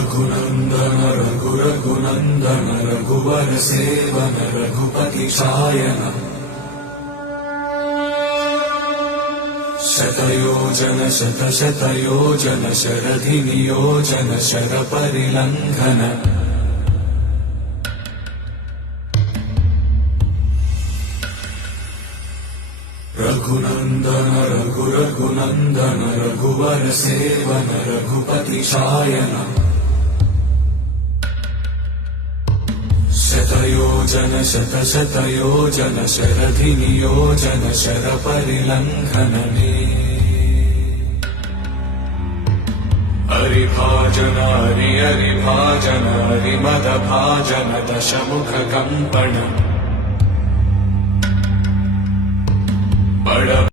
रघुनन्दन रघुरघुनन्दन रघुवर seven Raghupati Shayan शतयोजन शतशतयोजन शरधि नियोजन शरपरिलङ्घन रघुनन्दन रघुरघुनन्दन रघुवर seven Raghupati Shayan शतयोजन शतशतयोजन शरधि नियोजन शरपरिलङ्घन हरिभाजन हरिभाजन हरिमदभाजन दशमुख कम्पण